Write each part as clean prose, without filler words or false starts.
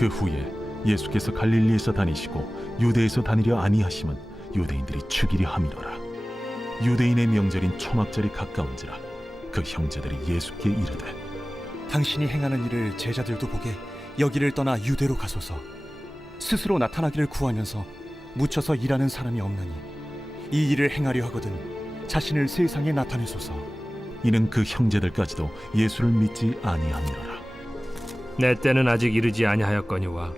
그 후에 예수께서 갈릴리에서 다니시고 유대에서 다니려 아니하심은 유대인들이 죽이려 함이로라. 유대인의 명절인 초막절이 가까운지라 그 형제들이 예수께 이르되 당신이 행하는 일을 제자들도 보게 여기를 떠나 유대로 가소서. 스스로 나타나기를 구하면서 묻혀서 일하는 사람이 없느니 이 일을 행하려 하거든 자신을 세상에 나타내소서. 이는 그 형제들까지도 예수를 믿지 아니함이로라. 내 때는 아직 이르지 아니하였거니와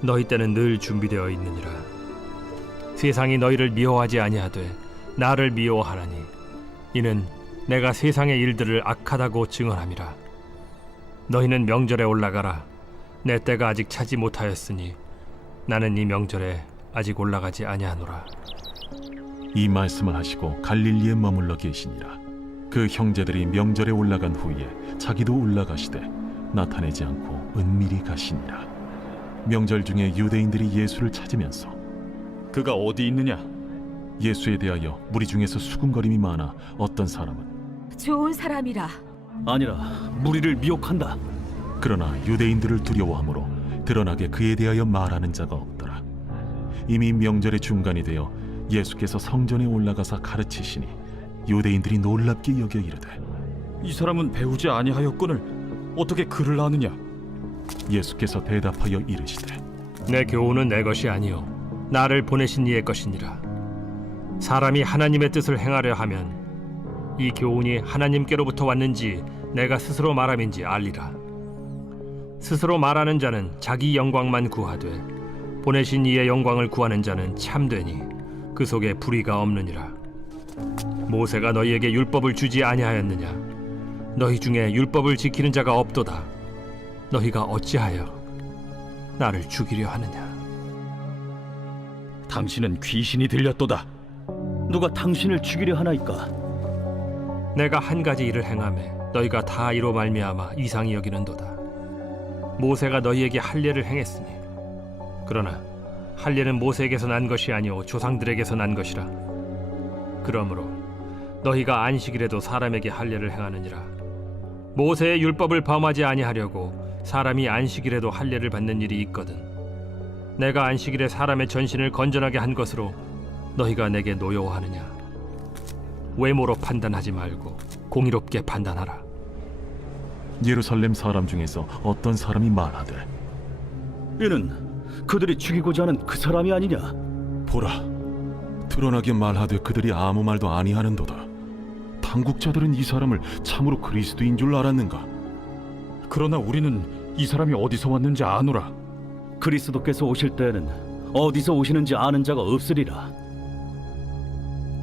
너희 때는 늘 준비되어 있느니라. 세상이 너희를 미워하지 아니하되 나를 미워하나니 이는 내가 세상의 일들을 악하다고 증언함이라. 너희는 명절에 올라가라. 내 때가 아직 차지 못하였으니 나는 이 명절에 아직 올라가지 아니하노라. 이 말씀을 하시고 갈릴리에 머물러 계시니라. 그 형제들이 명절에 올라간 후에 자기도 올라가시되 나타내지 않고 은밀히 가시니라. 명절 중에 유대인들이 예수를 찾으면서 그가 어디 있느냐? 예수에 대하여 무리 중에서 수군거림이 많아 어떤 사람은 좋은 사람이라. 아니라 무리를 미혹한다. 그러나 유대인들을 두려워하므로 드러나게 그에 대하여 말하는 자가 없더라. 이미 명절의 중간이 되어 예수께서 성전에 올라가사 가르치시니 유대인들이 놀랍게 여겨 이르되 이 사람은 배우지 아니하였거늘 어떻게 글을 아느냐? 예수께서 대답하여 이르시되 내 교훈은 내 것이 아니요 나를 보내신 이의 것이니라. 사람이 하나님의 뜻을 행하려 하면 이 교훈이 하나님께로부터 왔는지 내가 스스로 말함인지 알리라. 스스로 말하는 자는 자기 영광만 구하되 보내신 이의 영광을 구하는 자는 참되니 그 속에 불의가 없느니라. 모세가 너희에게 율법을 주지 아니하였느냐? 너희 중에 율법을 지키는 자가 없도다. 너희가 어찌하여 나를 죽이려 하느냐? 당신은 귀신이 들렸도다. 누가 당신을 죽이려 하나이까? 내가 한 가지 일을 행하매 너희가 다 이로 말미암아 이상히 여기는도다. 모세가 너희에게 할례를 행했으니 그러나 할례는 모세에게서 난 것이 아니오 조상들에게서 난 것이라. 그러므로 너희가 안식일에도 사람에게 할례를 행하느니라. 모세의 율법을 범하지 아니하려고 사람이 안식일에도 할례를 받는 일이 있거든. 내가 안식일에 사람의 전신을 건전하게 한 것으로 너희가 내게 노여워하느냐? 외모로 판단하지 말고 공의롭게 판단하라. 예루살렘 사람 중에서 어떤 사람이 말하되 이는 그들이 죽이고자 하는 그 사람이 아니냐? 보라, 드러나게 말하되 그들이 아무 말도 아니하는도다. 당국자들은 이 사람을 참으로 그리스도인 줄 알았는가? 그러나 우리는 이 사람이 어디서 왔는지 아노라. 그리스도께서 오실 때에는 어디서 오시는지 아는 자가 없으리라.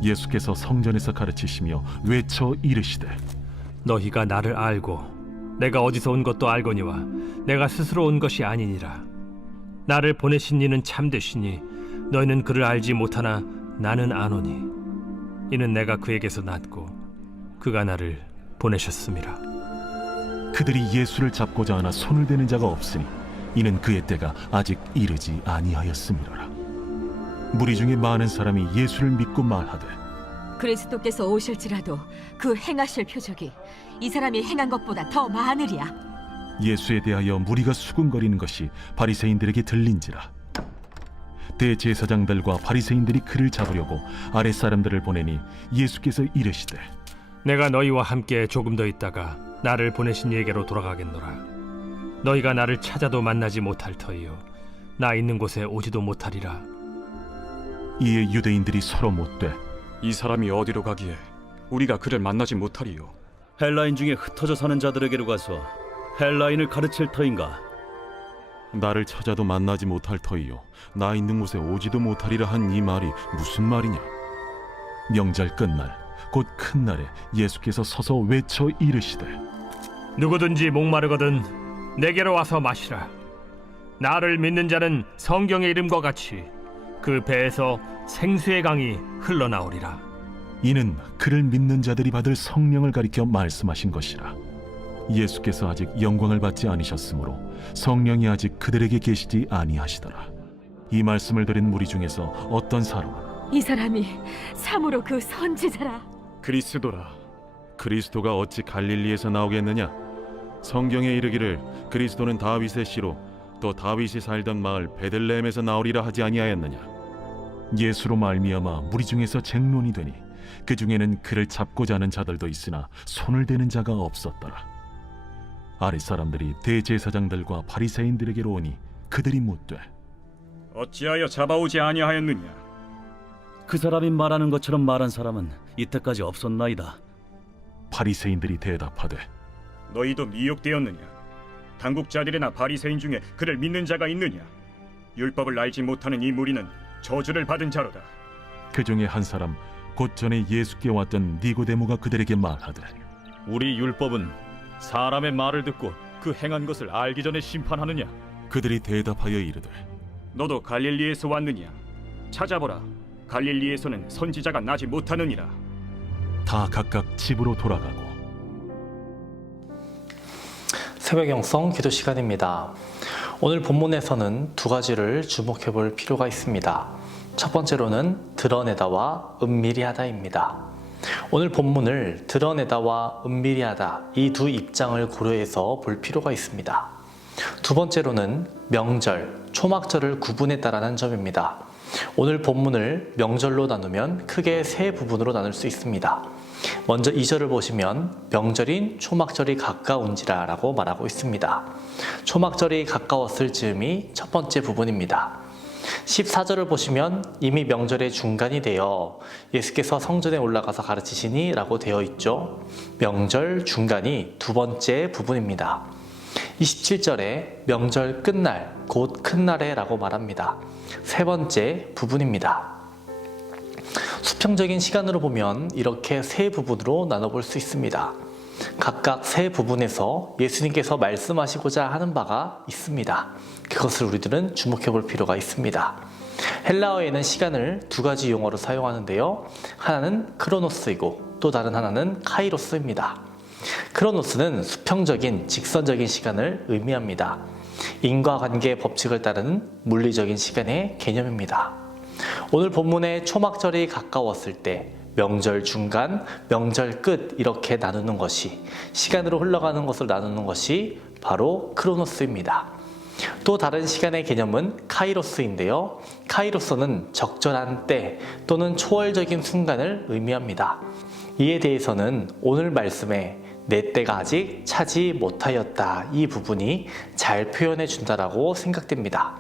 예수께서 성전에서 가르치시며 외쳐 이르시되 너희가 나를 알고 내가 어디서 온 것도 알거니와 내가 스스로 온 것이 아니니라. 나를 보내신 이는 참되시니 너희는 그를 알지 못하나 나는 아노니 이는 내가 그에게서 났고 그가 나를 보내셨음이라. 그들이 예수를 잡고자 하나 손을 대는 자가 없으니 이는 그의 때가 아직 이르지 아니하였음이로라. 무리 중에 많은 사람이 예수를 믿고 말하되 그리스도께서 오실지라도 그 행하실 표적이 이 사람이 행한 것보다 더 많으리야. 예수에 대하여 무리가 수군거리는 것이 바리새인들에게 들린지라. 대제사장들과 바리새인들이 그를 잡으려고 아랫 사람들을 보내니 예수께서 이르시되 내가 너희와 함께 조금 더 있다가 나를 보내신 이에게로 돌아가겠노라. 너희가 나를 찾아도 만나지 못할 터이요 나 있는 곳에 오지도 못하리라. 이에 유대인들이 서로 묻되 이 사람이 어디로 가기에 우리가 그를 만나지 못하리요? 헬라인 중에 흩어져 사는 자들에게로 가서 헬라인을 가르칠 터인가? 나를 찾아도 만나지 못할 터이요 나 있는 곳에 오지도 못하리라 한 이 말이 무슨 말이냐? 명절 끝날 곧 큰 날에 예수께서 서서 외쳐 이르시되 누구든지 목마르거든 내게로 와서 마시라. 나를 믿는 자는 성경의 이름과 같이 그 배에서 생수의 강이 흘러나오리라. 이는 그를 믿는 자들이 받을 성령을 가리켜 말씀하신 것이라. 예수께서 아직 영광을 받지 아니셨으므로 성령이 아직 그들에게 계시지 아니하시더라. 이 말씀을 들은 무리 중에서 어떤 사람은 이 사람이 참으로 그 선지자라. 그리스도라. 그리스도가 어찌 갈릴리에서 나오겠느냐? 성경에 이르기를 그리스도는 다윗의 씨로 또 다윗이 살던 마을 베들레헴에서 나오리라 하지 아니하였느냐? 예수로 말미암아 무리 중에서 쟁론이 되니 그 중에는 그를 잡고자 하는 자들도 있으나 손을 대는 자가 없었더라. 아랫 사람들이 대제사장들과 바리새인들에게로 오니 그들이 묻되 어찌하여 잡아오지 아니하였느냐? 그 사람이 말하는 것처럼 말한 사람은 이때까지 없었나이다. 바리새인들이 대답하되 너희도 미혹되었느냐? 당국자들이나 바리새인 중에 그를 믿는 자가 있느냐? 율법을 알지 못하는 이 무리는 저주를 받은 자로다. 그 중에 한 사람 곧 전에 예수께 왔던 니고데모가 그들에게 말하되 우리 율법은 사람의 말을 듣고 그 행한 것을 알기 전에 심판하느냐? 그들이 대답하여 이르되 너도 갈릴리에서 왔느냐? 찾아보라. 갈릴리에서는 선지자가 나지 못하느니라. 다 각각 집으로 돌아가고 새벽 영성 기도 시간입니다. 오늘 본문에서는 두 가지를 주목해 볼 필요가 있습니다. 첫 번째로는 드러내다와 은밀히 하다입니다. 오늘 본문을 드러내다와 은밀히 하다 이 두 입장을 고려해서 볼 필요가 있습니다. 두 번째로는 명절, 초막절을 구분했다라는 점입니다. 오늘 본문을 명절로 나누면 크게 세 부분으로 나눌 수 있습니다. 먼저 2절을 보시면 명절인 초막절이 가까운지라 라고 말하고 있습니다. 초막절이 가까웠을 즈음이 첫 번째 부분입니다. 14절을 보시면 이미 명절의 중간이 되어 예수께서 성전에 올라가서 가르치시니 라고 되어 있죠. 명절 중간이 두 번째 부분입니다. 27절에 명절 끝날, 곧 큰날에 라고 말합니다. 세 번째 부분입니다. 수평적인 시간으로 보면 이렇게 세 부분으로 나눠볼 수 있습니다. 각각 세 부분에서 예수님께서 말씀하시고자 하는 바가 있습니다. 그것을 우리들은 주목해 볼 필요가 있습니다. 헬라어에는 시간을 두 가지 용어로 사용하는데요. 하나는 크로노스이고 또 다른 하나는 카이로스입니다. 크로노스는 수평적인 직선적인 시간을 의미합니다. 인과관계 법칙을 따르는 물리적인 시간의 개념입니다. 오늘 본문의 초막절이 가까웠을 때 명절 중간, 명절 끝 이렇게 나누는 것이 시간으로 흘러가는 것을 나누는 것이 바로 크로노스입니다. 또 다른 시간의 개념은 카이로스인데요. 카이로스는 적절한 때 또는 초월적인 순간을 의미합니다. 이에 대해서는 오늘 말씀에 내 때가 아직 차지 못하였다 이 부분이 잘 표현해 준다라고 생각됩니다.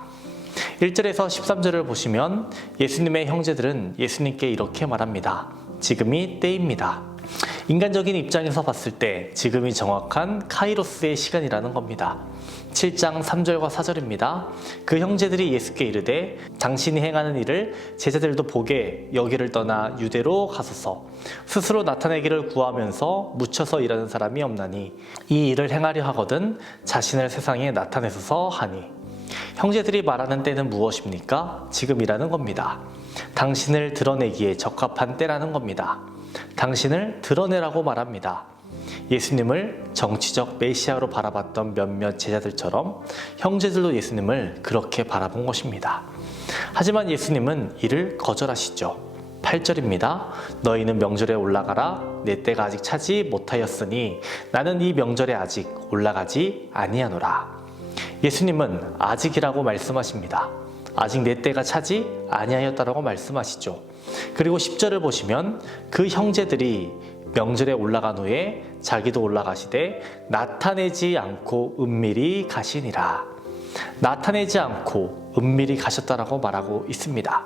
1절에서 13절을 보시면 예수님의 형제들은 예수님께 이렇게 말합니다. 지금이 때입니다. 인간적인 입장에서 봤을 때 지금이 정확한 카이로스의 시간이라는 겁니다. 7장 3절과 4절입니다. 그 형제들이 예수께 이르되 당신이 행하는 일을 제자들도 보게 여기를 떠나 유대로 가소서. 스스로 나타내기를 구하면서 묻혀서 일하는 사람이 없나니 이 일을 행하려 하거든 자신을 세상에 나타내소서 하니. 형제들이 말하는 때는 무엇입니까? 지금이라는 겁니다. 당신을 드러내기에 적합한 때라는 겁니다. 당신을 드러내라고 말합니다. 예수님을 정치적 메시아로 바라봤던 몇몇 제자들처럼 형제들도 예수님을 그렇게 바라본 것입니다. 하지만 예수님은 이를 거절하시죠. 8절입니다. 너희는 명절에 올라가라. 내 때가 아직 차지 못하였으니 나는 이 명절에 아직 올라가지 아니하노라. 예수님은 아직이라고 말씀하십니다. 아직 내 때가 차지 아니하였다라고 말씀하시죠. 그리고 10절을 보시면 그 형제들이 명절에 올라간 후에 자기도 올라가시되 나타내지 않고 은밀히 가시니라. 나타내지 않고 은밀히 가셨다라고 말하고 있습니다.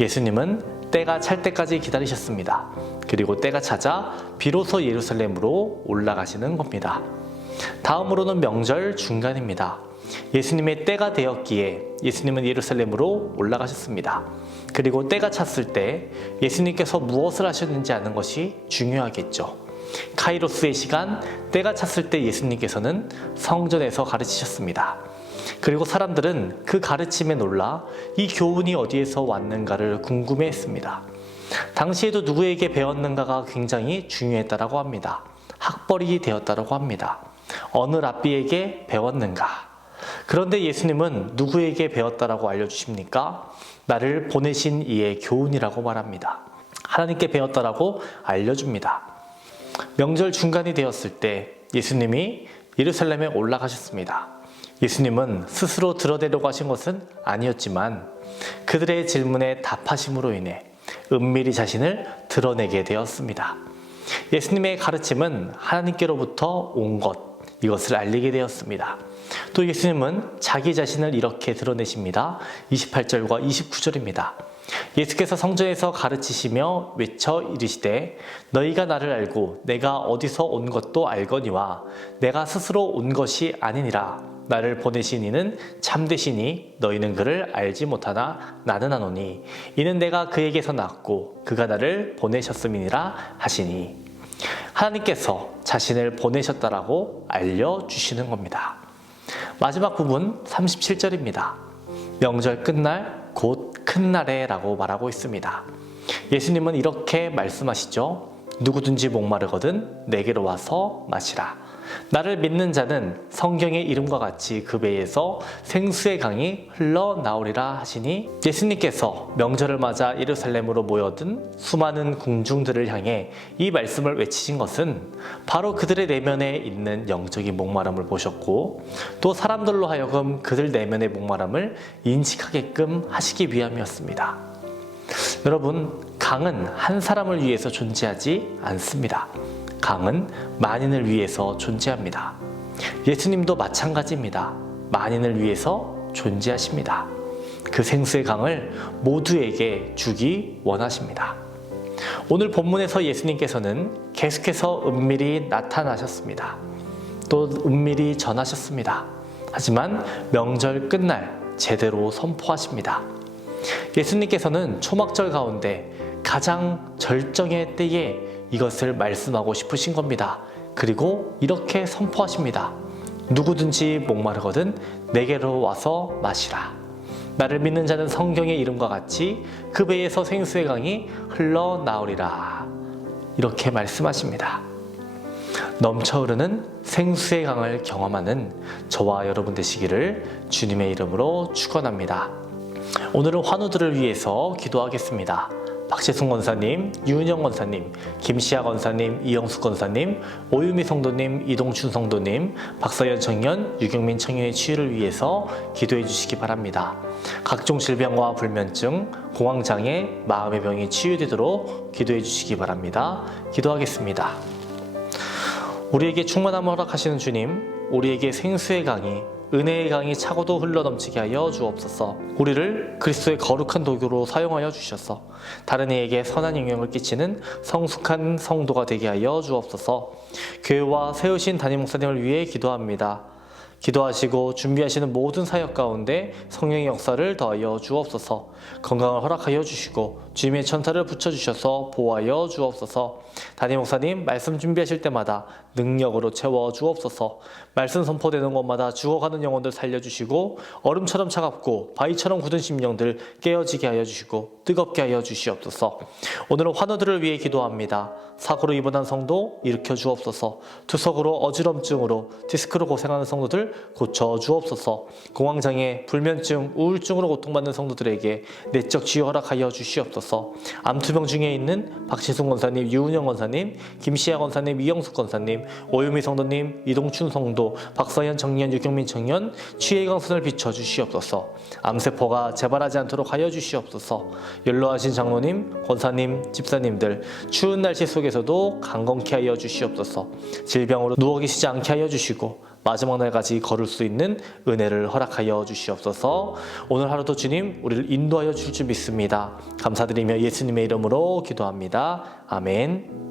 예수님은 때가 찰 때까지 기다리셨습니다. 그리고 때가 차자 비로소 예루살렘으로 올라가시는 겁니다. 다음으로는 명절 중간입니다. 예수님의 때가 되었기에 예수님은 예루살렘으로 올라가셨습니다. 그리고 때가 찼을 때 예수님께서 무엇을 하셨는지 아는 것이 중요하겠죠. 카이로스의 시간, 때가 찼을 때 예수님께서는 성전에서 가르치셨습니다. 그리고 사람들은 그 가르침에 놀라 이 교훈이 어디에서 왔는가를 궁금해했습니다. 당시에도 누구에게 배웠는가가 굉장히 중요했다고 합니다. 학벌이 되었다고 합니다. 어느 랍비에게 배웠는가? 그런데 예수님은 누구에게 배웠다라고 알려주십니까? 나를 보내신 이의 교훈이라고 말합니다. 하나님께 배웠다라고 알려줍니다. 명절 중간이 되었을 때 예수님이 예루살렘에 올라가셨습니다. 예수님은 스스로 드러내려고 하신 것은 아니었지만 그들의 질문에 답하심으로 인해 은밀히 자신을 드러내게 되었습니다. 예수님의 가르침은 하나님께로부터 온 것, 이것을 알리게 되었습니다. 또 예수님은 자기 자신을 이렇게 드러내십니다. 28절과 29절입니다. 예수께서 성전에서 가르치시며 외쳐 이르시되 너희가 나를 알고 내가 어디서 온 것도 알거니와 내가 스스로 온 것이 아니니라. 나를 보내신 이는 참되시니 너희는 그를 알지 못하나 나는 아노니 이는 내가 그에게서 났고 그가 나를 보내셨음이니라 하시니, 하나님께서 자신을 보내셨다라고 알려주시는 겁니다. 마지막 부분 37절입니다. 명절 끝날 곧 큰 날에 라고 말하고 있습니다. 예수님은 이렇게 말씀하시죠. 누구든지 목마르거든 내게로 와서 마시라. 나를 믿는 자는 성경의 이름과 같이 그 배에서 생수의 강이 흘러나오리라 하시니, 예수님께서 명절을 맞아 예루살렘으로 모여든 수많은 궁중들을 향해 이 말씀을 외치신 것은 바로 그들의 내면에 있는 영적인 목마름을 보셨고 또 사람들로 하여금 그들 내면의 목마름을 인식하게끔 하시기 위함이었습니다. 여러분, 강은 한 사람을 위해서 존재하지 않습니다. 강은 만인을 위해서 존재합니다. 예수님도 마찬가지입니다. 만인을 위해서 존재하십니다. 그 생수의 강을 모두에게 주기 원하십니다. 오늘 본문에서 예수님께서는 계속해서 은밀히 나타나셨습니다. 또 은밀히 전하셨습니다. 하지만 명절 끝날 제대로 선포하십니다. 예수님께서는 초막절 가운데 가장 절정의 때에 이것을 말씀하고 싶으신 겁니다. 그리고 이렇게 선포하십니다. 누구든지 목마르거든 내게로 와서 마시라. 나를 믿는 자는 성경의 이름과 같이 그 배에서 생수의 강이 흘러나오리라. 이렇게 말씀하십니다. 넘쳐 흐르는 생수의 강을 경험하는 저와 여러분 되시기를 주님의 이름으로 축원합니다. 오늘은 환우들을 위해서 기도하겠습니다. 박재순 권사님, 유은영 권사님, 김시아 권사님, 이영숙 권사님, 오유미 성도님, 이동춘 성도님, 박서연 청년, 유경민 청년의 치유를 위해서 기도해 주시기 바랍니다. 각종 질병과 불면증, 공황장애, 마음의 병이 치유되도록 기도해 주시기 바랍니다. 기도하겠습니다. 우리에게 충만함을 허락하시는 주님, 우리에게 생수의 강이, 은혜의 강이 차고도 흘러넘치게 하여 주옵소서. 우리를 그리스도의 거룩한 도구로 사용하여 주셔서 다른 이에게 선한 영향을 끼치는 성숙한 성도가 되게 하여 주옵소서. 교회와 세우신 담임 목사님을 위해 기도합니다. 기도하시고 준비하시는 모든 사역 가운데 성령의 역사를 더하여 주옵소서. 건강을 허락하여 주시고 주님의 천사를 붙여주셔서 보호하여 주옵소서. 담임 목사님 말씀 준비하실 때마다 능력으로 채워 주옵소서. 말씀 선포되는 곳마다 죽어가는 영혼들 살려주시고 얼음처럼 차갑고 바위처럼 굳은 심령들 깨어지게 하여 주시고 뜨겁게 하여 주시옵소서. 오늘은 환우들을 위해 기도합니다. 사고로 입원한 성도 일으켜 주옵소서. 투석으로 어지럼증으로 디스크로 고생하는 성도들 고쳐 주옵소서. 공황장애, 불면증, 우울증으로 고통받는 성도들에게 내적 치유 허락하여 주시옵소서. 암투병 중에 있는 박지순 권사님, 유은영 권사님, 김시아 권사님, 이영숙 권사님, 오유미 성도님, 이동춘 성도, 박서연 청년, 유경민 청년 치유의 강선을 비춰 주시옵소서. 암세포가 재발하지 않도록 하여 주시옵소서. 연로하신 장로님, 권사님, 집사님들 추운 날씨 속에서도 강건케 하여 주시옵소서. 질병으로 누워 계시지 않게 하여 주시고 마지막 날까지 걸을 수 있는 은혜를 허락하여 주시옵소서. 오늘 하루도 주님 우리를 인도하여 주실 줄 믿습니다. 감사드리며 예수님의 이름으로 기도합니다. 아멘.